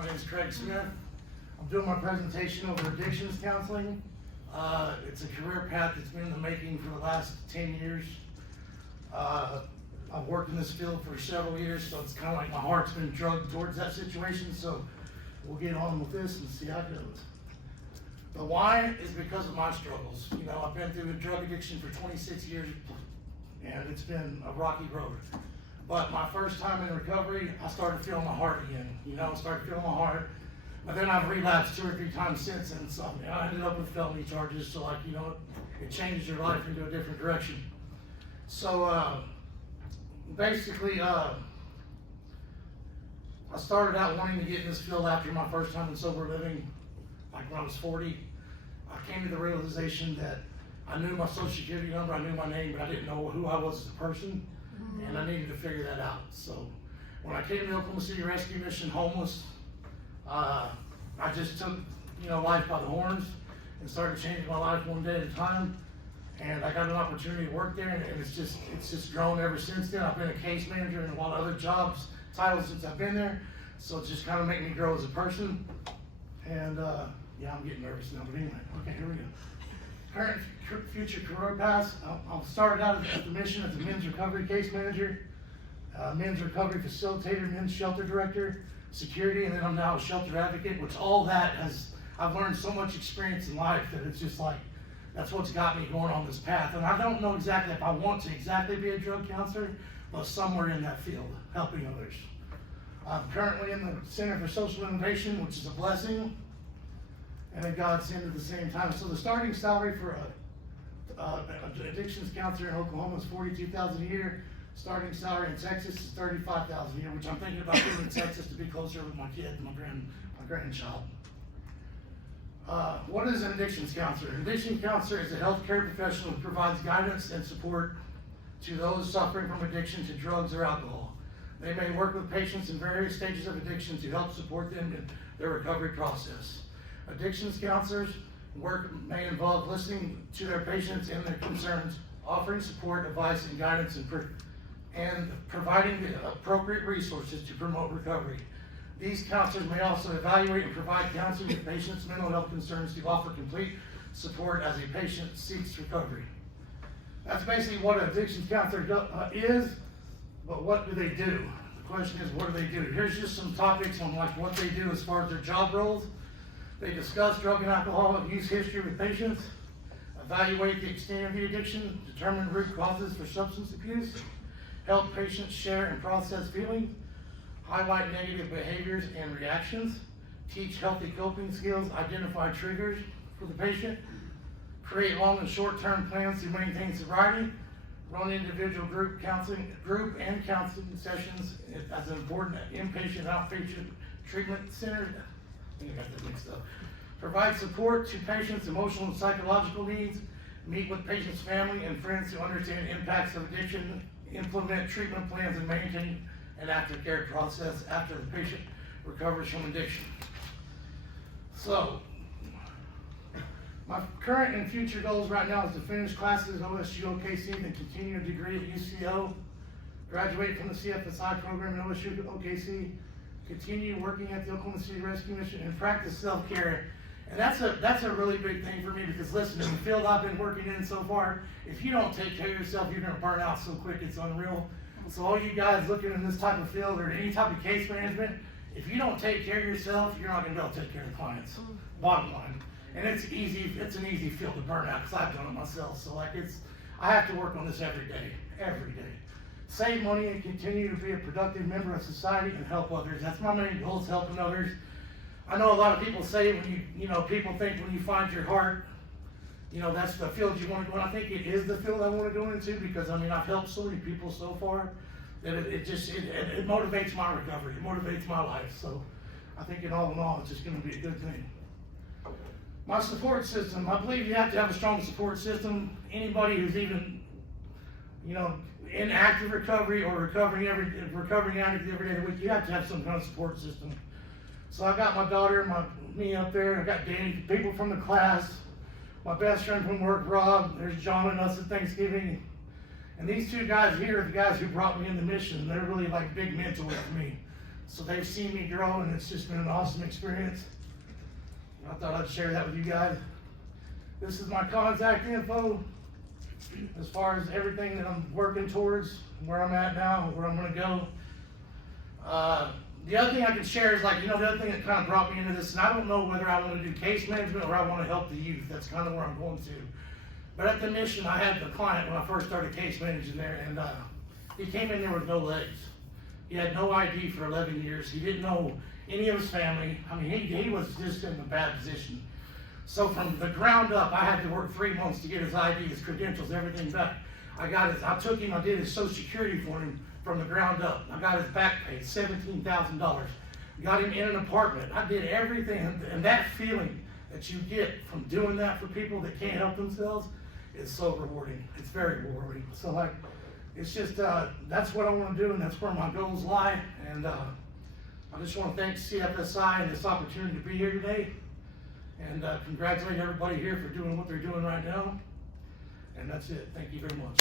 My name is Craig Smith. I'm doing my presentation over addictions counseling. It's a career path that's been in the making for the last 10 years. I've worked in this field for several years, so it's kind of like my heart's been drugged towards that situation, so we'll get on with this and see how it goes. The why is because of my struggles. You know, I've been through a drug addiction for 26 years, and it's been a rocky road. But my first time in recovery, I started feeling my heart again. You know, I started feeling my heart. But then I've relapsed 2 or 3 times since, and so I ended up with felony charges. So, like, you know, it changes your life into a different direction. So, basically, I started out wanting to get in this field after my first time in sober living, like when I was 40. I came to the realization that I knew my social security number, I knew my name, but I didn't know who I was as a person, and I needed to figure that out. So when I came to the Oklahoma City Rescue Mission homeless, I just took, you know, life by the horns and started changing my life one day at a time. And I got an opportunity to work there, and it's just grown ever since then. I've been a case manager and a lot of other jobs, titles since I've been there. So it's just kind of made me grow as a person. And yeah, I'm getting nervous now, but anyway, okay, here we go. Current future career paths. I'll start out at the mission as a men's recovery case manager, men's recovery facilitator, men's shelter director, security, and then I'm now a shelter advocate, which all that I've learned so much experience in life that it's just like, that's what's got me going on this path. And I don't know exactly if I want to exactly be a drug counselor, but somewhere in that field, helping others. I'm currently in the Center for Social Innovation, which is a blessing and a godsend at the same time. So the starting salary for an addictions counselor in Oklahoma is $42,000 a year. Starting salary in Texas is $35,000 a year, which I'm thinking about moving to Texas to be closer with my kid, my grandchild. What is an addictions counselor? An addictions counselor is a healthcare professional who provides guidance and support to those suffering from addiction to drugs or alcohol. They may work with patients in various stages of addiction to help support them in their recovery process. Addictions counselors' work may involve listening to their patients and their concerns, offering support, advice, and guidance, and providing the appropriate resources to promote recovery. These counselors may also evaluate and provide counseling to patients' mental health concerns to offer complete support as a patient seeks recovery. That's basically what an addictions counselor is, but what do they do? The question is, what do they do? Here's just some topics on like what they do as far as their job roles. They discuss drug and alcohol use history with patients, evaluate the extent of the addiction, determine root causes for substance abuse, help patients share and process feelings, highlight negative behaviors and reactions, teach healthy coping skills, identify triggers for the patient, create long and short-term plans to maintain sobriety, run individual group and counseling sessions as an important inpatient outpatient treatment center. I think I got that mixed up. Provide support to patients' emotional and psychological needs, meet with patients' family and friends to understand the impacts of addiction, implement treatment plans, and maintain an active care process after the patient recovers from addiction. So, my current and future goals right now is to finish classes at OSU OKC, then continue a degree at UCO, graduate from the CFSI program at OSU OKC, continue working at the Oklahoma City Rescue Mission, and practice self-care. And that's a really big thing for me because listen, in the field I've been working in so far, if you don't take care of yourself, you're gonna burn out so quick, it's unreal. So all you guys looking in this type of field or any type of case management, if you don't take care of yourself, you're not gonna be able to take care of clients, bottom line. And it's an easy field to burn out because I've done it myself. So like I have to work on this every day. Save money and continue to be a productive member of society and help others. That's my main goal, is helping others. I know a lot of people say people think when you find your heart, that's the field you want to go in. I think it is the field I want to go into because I've helped so many people so far that it motivates my recovery. It motivates my life. So I think in all, it's just going to be a good thing. My support system, I believe you have to have a strong support system. Anybody who's even, in active recovery or recovering actively every day of the week, you have to have some kind of support system. So I got my daughter, me up there, I got Danny, people from the class, my best friend from work, Rob, there's John and us at Thanksgiving. And these two guys here are the guys who brought me in the mission. They're really like big mentors for me. So they've seen me grow, and it's just been an awesome experience. And I thought I'd share that with you guys. This is my contact info as far as everything that I'm working towards, where I'm at now, where I'm gonna go. The other thing I can share is, like, the other thing that kind of brought me into this, and I don't know whether I want to do case management or I want to help the youth. That's kind of where I'm going to. But at the mission, I had a client when I first started case managing there, and he came in there with no legs. He had no ID for 11 years. He didn't know any of his family. I mean, he was just in a bad position. So from the ground up, I had to work 3 months to get his ID, his credentials, everything back. I did his Social Security for him from the ground up. I got his back pay, $17,000. Got him in an apartment. I did everything, and that feeling that you get from doing that for people that can't help themselves is so rewarding. It's very rewarding. So, like, it's just, that's what I want to do, and that's where my goals lie. And I just want to thank CFSI and this opportunity to be here today, and congratulate everybody here for doing what they're doing right now. And that's it. Thank you very much.